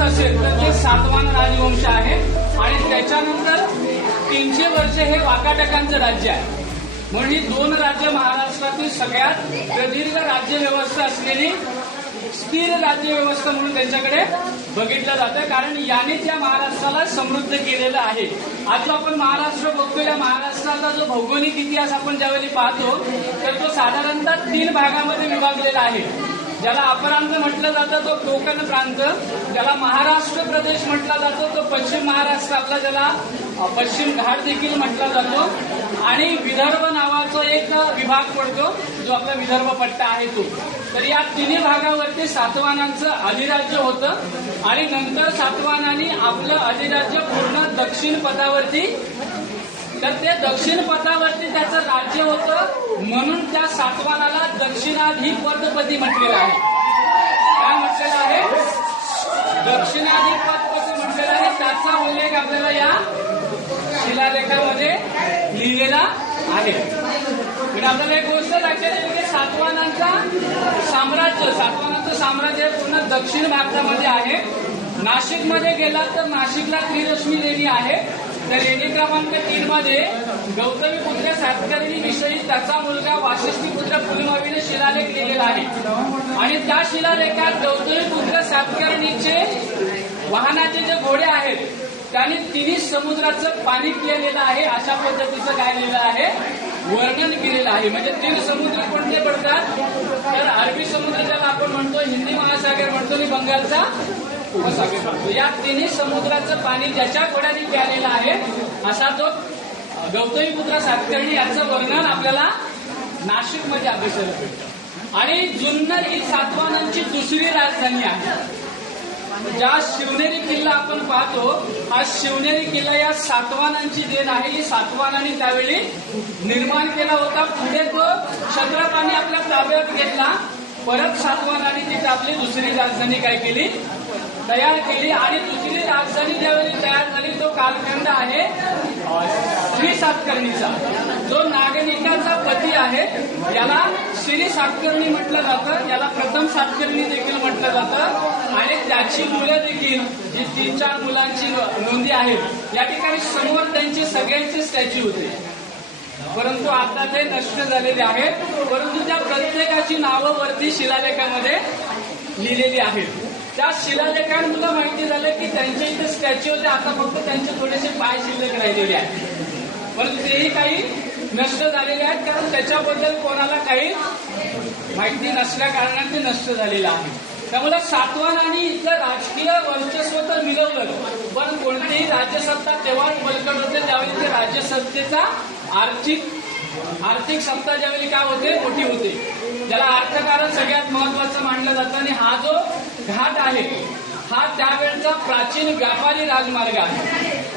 असेल तर ते सातवान राजवंश आहे. आणि त्याच्यानंतर तीनशे वर्ष हे वाकाटकांचं राज्य आहे. म्हणून ही दोन राज्य महाराष्ट्रातील सगळ्यात प्रदीर्घ राज्य व्यवस्था असलेली स्थिर राज्य व्यवस्था म्हणून त्यांच्याकडे बघितलं जातं. कारण याने त्या महाराष्ट्राला समृद्ध केलेलं आहे. आज जो आपण महाराष्ट्र बघतो या महाराष्ट्राचा जो भौगोलिक इतिहास आपण ज्यावेळी पाहतो तर तो साधारणतः तीन भागामध्ये विभागलेला आहे. ज्याला अपरांत म्हटलं जातं तो कोकण प्रांत. ज्याला महाराष्ट्र प्रदेश म्हटला जातो तो पश्चिम महाराष्ट्र आपला ज्याला पश्चिम घाट देखील म्हटला जातो. आणि विदर्भ नावाचा एक विभाग पडतो जो आपला विदर्भ पट्टा आहे तो. तर या तिन्ही भागावरती सातवाहनांचं अधिराज्य होतं. आणि नंतर सातवाहनांनी आपलं अधिराज्य पूर्ण दक्षिण पदावरती तर ते दक्षिण पथावरती त्याचं राज्य होतं. म्हणून त्या सातवानाला दक्षिणाधिपदपदी म्हटलेलं आहे. काय म्हटलेलं आहे? दक्षिणाधिपदपदी म्हटलेलं आहे. त्याचा उल्लेख आपल्याला या शिलालेखामध्ये लिहिलेला आहे. म्हणजे आपल्याला एक गोष्ट लक्षात येईल की साम्राज्य सातवानांचं साम्राज्य पूर्ण दक्षिण भारतामध्ये आहे. नाशिकमध्ये गेला तर नाशिकला त्रिरश्मी लेणी आहे. तर लेणी क्रमांक तीन मध्ये गौतमी पुत्र सातकर्णी विषयी त्याचा मुलगा वाशिष्ठीपुत्र पुलमावीने शिलालेख लिहिलेला आहे. आणि त्या शिलालेखात गौतमी पुत्र सातकर्णीचे वाहनाचे जे घोडे आहेत त्यांनी तिन्ही समुद्राचं पाणी पिलेलं आहे अशा पद्धतीचं काय लिहिलं आहे. वर्णन केलेलं आहे. म्हणजे तीन समुद्र कोणते पडतात? तर अरबी समुद्र ज्याला आपण म्हणतो हिंदी महासागर म्हणतो आणि बंगालचा उपसागर म्हणतो. या तिन्ही समुद्राचं पाणी ज्याच्या घोड्याने प्यालेलं आहे असा तो गौतमीपुत्र सातकर्णी याचं वर्णन आपल्याला नाशिकमध्ये अभ्यासाला भेटतं आणि जुन्नर ही सातवाहनांची दुसरी राजधानी आहे. ज्या शिवनेरी किल्ला आपण पाहतो हा शिवनेरी किल्ला या सातवाहनांची देण आहे. ही सातवाहनांनी त्यावेळी निर्माण केला होता. पुढे तो छत्रपाने आपल्या ताब्यात घेतला. परत सातवाहनांनी ती आपली दुसरी राजधानी काय केली? तयार केली. आणि दुसरी राजधानी ज्यावेळी तयार झाली तो कालखंड आहे. श्री सातकर्णीचा. जो नागरिकाचा पती आहे याला श्री सातकर्णी म्हटलं जातं. याला प्रथम सातकर्णी देखील म्हटलं जातं. आणि त्याची मुलं देखील जी तीन चार मुलांची नोंदी आहेत या ठिकाणी समोर त्यांचे सगळ्यांचे स्टॅच्यू होते. परंतु आता ते नष्ट झालेले आहेत. परंतु त्या प्रत्येकाची नावं वरती शिलालेखामध्ये लिहिलेली आहेत. त्या शिलालेखांमुळे माहिती झालं की त्यांच्या इथे स्टॅच्यू होते. आता फक्त त्यांचे थोडेसे पाय शिल्लक राहिलेले आहेत. परंतु तेही काही नष्ट झालेले आहेत. कारण त्याच्याबद्दल कोणाला काही माहिती नसल्या कारणाने ते नष्ट झालेलं आहे. त्यामुळे सातवाहनाने इथलं राजकीय वर्चस्व तर मिळवलं पण कोणतीही राज्यसत्ता तेव्हाच बळकट होते त्यावेळी ते राज्यसत्तेचा आर्थिक आर्थिक सत्ता ज्यावेळी काय होते मोठी होते. ज्याला अर्थकारण सगळ्यात महत्वाचं मानलं जातं. आणि हा जो घाट आहे. हा त्यावेळचा प्राचीन व्यापारी राजमार्ग आहे.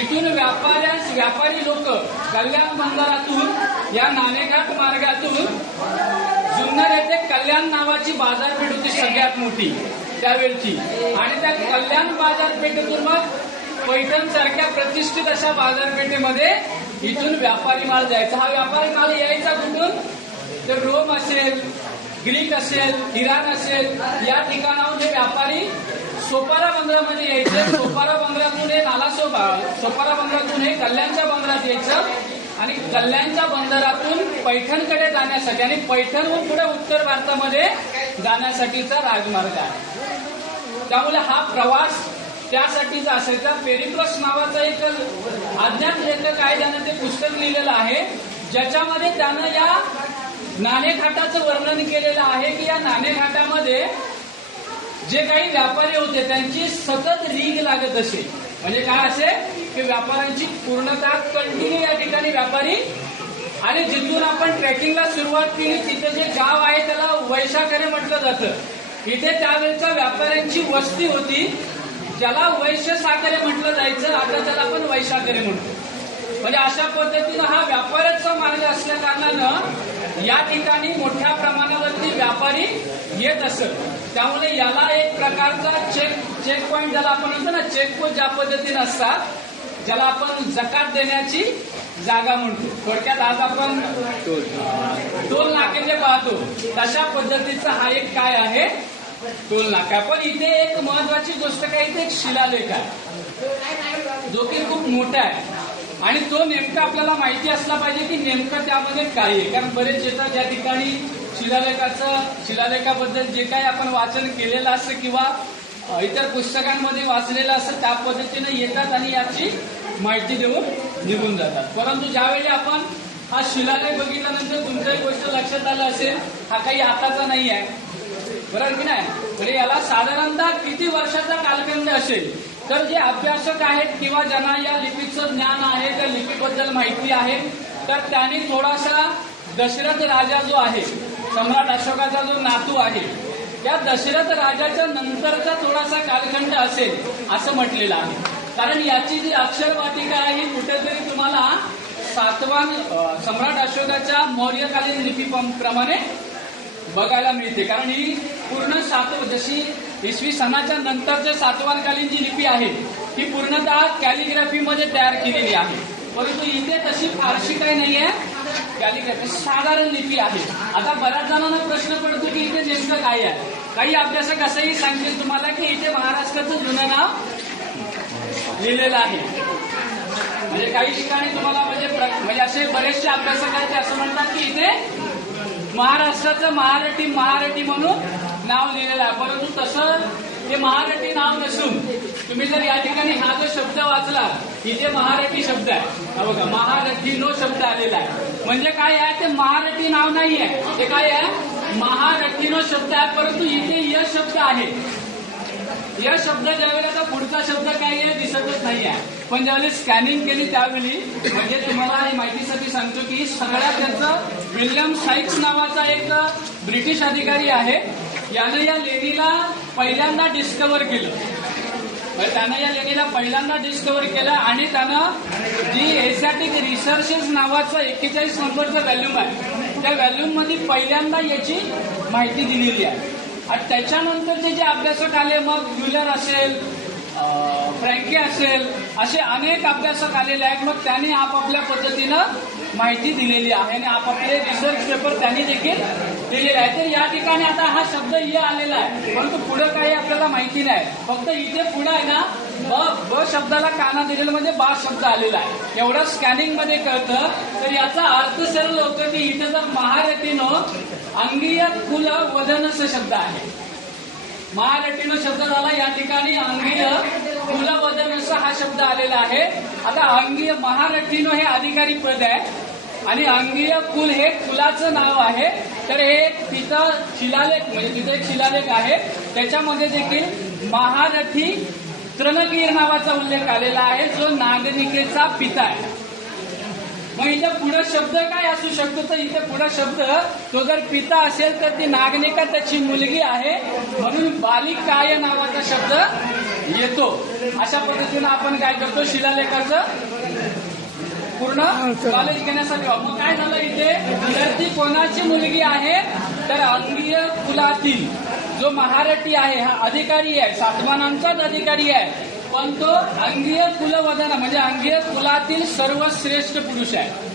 इथून व्यापाऱ्यास व्यापारी लोक कल्याण बंदरातून या नाणेघाट मार्गातून जुन्नर येथे कल्याण नावाची बाजारपेठ होती सगळ्यात मोठी त्यावेळची. आणि त्या कल्याण बाजारपेठेतून मग पैठण सारख्या प्रतिष्ठित अशा बाजारपेठेमध्ये इथून व्यापारी माल जायचा. हा व्यापारी माल यायचा कुठून? तर रोम असेल ग्रीक असेल इराण असेल या ठिकाणाहून हे व्यापारी सोपारा बंदरामध्ये यायचे. सोपारा बंदरातून हे नालासोबा सोपारा बंदरातून हे कल्याणच्या बंदरात यायचं. आणि कल्याणच्या बंदरातून पैठणकडे जाण्यासाठी आणि पैठणहून पुढे उत्तर भारतामध्ये जाण्यासाठीचा राजमार्ग आहे. त्यामुळे हा प्रवास त्यासाठीचा असायचा पेरिप्लस नावाचा एक अज्ञात लेखक आहे ज्यानं ते पुस्तक लिहिलेलं आहे. ज्याच्यामध्ये त्यानं या नाणेघाटाचं वर्णन केलेलं आहे की या नाणेघाटामध्ये जे काही व्यापारी होते त्यांची सतत रीग लागत असे. म्हणजे काय असे? की व्यापाऱ्यांची पूर्णतः कंटिन्यू या ठिकाणी व्यापारी. आणि जिथून आपण ट्रेकिंगला सुरुवात केली तिथे जे गाव आहे त्याला वैशाखरे म्हटलं जातं. इथे त्यावेळेच्या व्यापाऱ्यांची वस्ती होती ज्याला वैश्य साखरे म्हटलं जायचं. आता त्याला आपण वैशाखरे म्हणतो. म्हणजे अशा पद्धतीनं हा व्यापाराचा मार्ग असल्या कारणानं या ठिकाणी मोठ्या प्रमाणावरती व्यापारी येत असत. त्यामुळे याला एक प्रकारचा चेक चेक पॉईंट ज्याला आपण म्हणतो ना चेकपोस्ट ज्या पद्धतीनं असतात ज्याला आपण जकात देण्याची जागा म्हणतो. थोडक्यात आज आपण टोल नाके जे पाहतो. तशा पद्धतीचा हा एक काय आहे? टोल नाका. पण इथे एक महत्वाची गोष्ट काय? इथे एक शिलालेख आहे. जो की खूप मोठा आहे. आणि तो नेमका आपल्याला माहिती असला पाहिजे की नेमकं त्यामध्ये काय आहे. कारण बरेच येतात ज्या ठिकाणी शिलालेखाचं शिलालेखाबद्दल जे काही आपण वाचन केलेलं असतं किंवा इतर पुस्तकांमध्ये वाचलेलं असतं त्या पद्धतीने येतात आणि याची माहिती देऊन निघून जातात. परंतु ज्यावेळी आपण हा शिलालेख बघितल्यानंतर तुमच्याही गोष्ट लक्षात आलं असेल हा काही आताचा नाही आहे बरोबर की नाही? तर याला साधारणतः किती वर्षाचा कालखंड असेल? तर जे अभ्यासक आहेत किंवा ज्यांना या लिपीचं ज्ञान आहे त्या लिपीबद्दल माहिती आहे तर त्यांनी थोडासा दशरथ राजा जो आहे सम्राट अशोकाचा जो नातू आहे त्या दशरथ राजाच्या नंतरचा थोडासा कालखंड असेल असं म्हटलेलं आहे. कारण याची जी अक्षरवाटिका आहे ही कुठेतरी तुम्हाला सातवान सम्राट अशोकाच्या मौर्यकालीन लिपी प्रमाणे बघायला मिळते. कारण ही पूर्ण सात जशी इसवी सणाच्या नंतरच्या सातवानकालीन जी लिपी आहे ती पूर्णतः कॅलिग्राफीमध्ये तयार केलेली आहे. परंतु इथे तशी फारशी काही नाही आहे कॅलिग्राफी साधारण लिपी आहे. आता बऱ्याच जणांना प्रश्न पडतो की इथे नेमकं काय आहे. काही अभ्यासक असंही सांगतील तुम्हाला की इथे महाराष्ट्राचं जुनं नाव लिहिलेलं आहे. म्हणजे काही ठिकाणी तुम्हाला म्हणजे म्हणजे असे बरेचसे अभ्यासक आहेत ते असं म्हणतात की इथे महाराष्ट्राचं महारठी महारठी म्हणून नाव लिहिलेलं आहे. परंतु तसं हे महारठी नाव नसून तुम्ही जर या ठिकाणी हा जो शब्द वाचला इथे महारटी शब्द आहे बघा महारथी नो शब्द आलेला आहे. म्हणजे काय आहे ते महारठी नाव नाही आहे ते काय आहे? महारथीनो शब्द आहे. परंतु इथे यश शब्द आहे. या शब्द ज्यावेळेला तर पुढचा शब्द काय आहे दिसतच नाही आहे. पण ज्यावेळी स्कॅनिंग केली त्यावेळी म्हणजे तुम्हाला माहितीसाठी सांगतो की सगळ्यात त्यांचं विल्यम साईक्स नावाचा एक ब्रिटिश अधिकारी आहे. याने या लेणीला पहिल्यांदा डिस्कवर केलं. म्हणजे त्यानं या लेणीला पहिल्यांदा डिस्कवर केलं आणि त्यानं जी एसॅटिक रिसर्चेस नावाचं एक्केचाळीस नंबरचं व्हॅल्यूम आहे त्या व्हॅल्यूममध्ये पहिल्यांदा याची माहिती दिलेली आहे. आणि त्याच्यानंतरचे जे अभ्यासक आले मग म्युलर असेल फ्रँकी असेल असे अनेक अभ्यासक आलेले आहेत. मग त्यांनी आपापल्या पद्धतीनं माहिती दिलेली आहे आणि आपापले रिसर्च पेपर त्यांनी देखील दिलेले आहे तर या ठिकाणी आता हा शब्द य आलेला आहे परंतु पुढं काही आपल्याला माहिती नाही. फक्त इथे पुढं आहे ना ब ब शब्दाला काना दिलेलं म्हणजे बा शब्द आलेला आहे. एवढं स्कॅनिंगमध्ये कळतं. तर याचा अर्थ सरळ होतो की इथे जर महारथीनं अंगीय कुल वदनस शब्द आहे. महारटीनो शब्द झाला या ठिकाणी अंगीय कुलवदनस हा शब्द आलेला आहे. आता अंगीय महारटीनो हे अधिकारी पद आहे आणि अंगीय कुल हे कुलाचं नाव आहे. तर हे तिथं शिलालेख म्हणजे तिथे एक शिलालेख आहे. त्याच्यामध्ये देखील महारथी तृणकीर नावाचा उल्लेख आलेला आहे जो नागरिकेचा पिता आहे. मग इथे पुढे शब्द काय असू शकतो? तर इथे पुढे शब्द तो जर पिता असेल तर ती नागनिका त्याची मुलगी आहे. म्हणून बालिकाय नावाचा शब्द येतो. अशा पद्धतीनं आपण काय करतो? शिलालेखाचं पूर्ण कॉलेज घेण्यासाठी मग काय झालं इथे? तर ती कोणाची मुलगी आहे तर अंगीय कुलातील जो महारटी आहे हा अधिकारी आहे सातमानांचाच अधिकारी आहे. पण तो अंगीय कुलवदन म्हणजे अंगीय कुलातील सर्वश्रेष्ठ पुरुष आहे.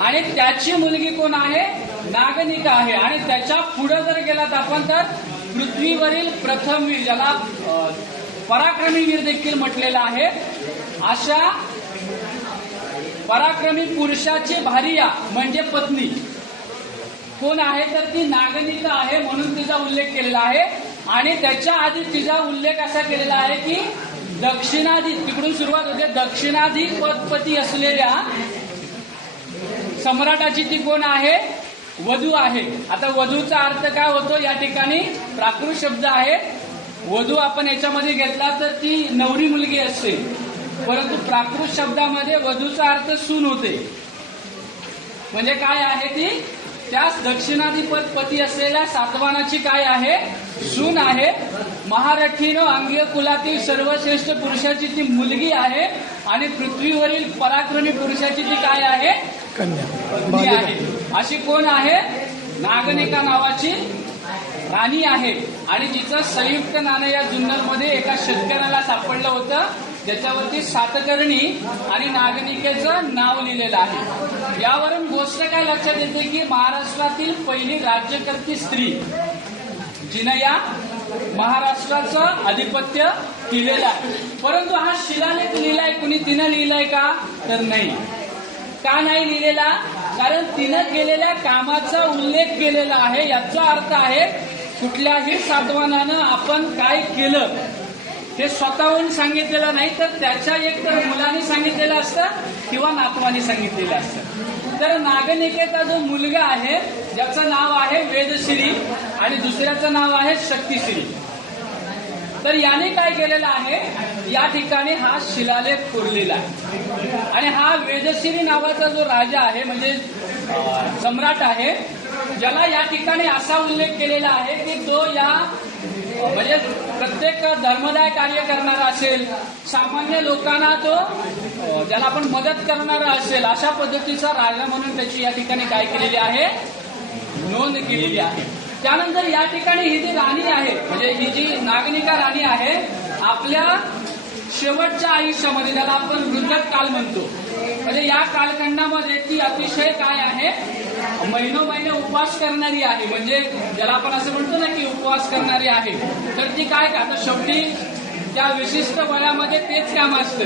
आणि त्याची मुलगी कोण आहे? नागनिका आहे. आणि त्याच्या पुढे जर गेलात आपण तर पृथ्वीवरील प्रथम वीर ज्याला पराक्रमी वीर देखील म्हटलेलं आहे अशा पराक्रमी पुरुषाची भारिया म्हणजे पत्नी. कोण आहे? तर ती नागनिका आहे म्हणून तिचा उल्लेख केलेला आहे. आणि त्याच्या आधी तिचा उल्लेख असा केलेला आहे की दक्षिणाधी तिकडून सुरुवात होते दक्षिणाधी पदपती असलेल्या सम्राटाची ती कोण आहे? वधू आहे. आता वधूचा अर्थ काय होतो? या ठिकाणी प्राकृत शब्द आहे. वधू आपण याच्यामध्ये घेतला तर ती नवरी मुलगी असते. परंतु प्राकृत शब्दामध्ये वधूचा अर्थ सून होते. म्हणजे काय आहे ती? त्याच दक्षिणाधिपत पती असलेल्या सातवानाची काय आहे? सून आहे. महारथीनं अंगीय कुलातील सर्वश्रेष्ठ पुरुषाची ती मुलगी आहे आणि पृथ्वीवरील पराक्रमी पुरुषाची ती काय आहे? कन्या. आहे. अशी कोण आहे? नागनिका नावाची राणी आहे. आणि जिचं संयुक्त नाणं या जुन्नरमध्ये एका शेतकऱ्याला सापडलं होतं. ज्याच्यावरती सातकर्णी आणि नागनिकेचं नाव लिहिलेलं आहे. यावरून गोष्ट काय लक्षात येते की महाराष्ट्रातील पहिली राज्यकर्ती स्त्री जिनं या महाराष्ट्राचं आधिपत्य केलेलं आहे. परंतु हा शिलालेख लिहिलाय कुणी तिनं लिहिलाय का? तर नाही. का नाही लिहिलेला? कारण तिनं केलेल्या कामाचा उल्लेख केलेला आहे याचा अर्थ आहे कुठल्याही साधवानानं आपण काय केलं हे स्वतःहून सांगितलेलं नाही तर त्याच्या एक तर मुलांनी सांगितलेलं असतं किंवा नातवानी सांगितलेलं असतं. तर नागनिकेचा जो मुलगा आहे ज्याचं नाव आहे वेदश्री आणि दुसऱ्याचं नाव आहे शक्तिश्री. तर याने काय केलेलं आहे या ठिकाणी हा शिलालेख कोरलेला आहे. आणि हा वेदश्री नावाचा जो राजा आहे म्हणजे सम्राट आहे ज्याला या ठिकाणी असा उल्लेख केलेला आहे की तो या म्हणजे प्रत्येक धर्मदाय कार्य करणारा असेल सामान्य लोकांना तो ज्याला आपण मदत करणारा असेल अशा पद्धतीचा राजा म्हणून त्याची या ठिकाणी काय केलेली आहे? नोंद केलेली आहे. त्यानंतर या ठिकाणी ही जी राणी आहे म्हणजे ही जी नागनिका राणी आहे आपल्या शेवटच्या आयुष्यामध्ये ज्याला आपण वृद्धक काल म्हणतो म्हणजे या कालखंडामध्ये ती अतिशय काय आहे? महिनो महिने उपवास करणारी आहे. म्हणजे ज्याला आपण असं म्हणतो ना की उपवास करणारी आहे. तर ती काय आता शेवटी त्या विशिष्ट वयामध्ये तेच काम असतं.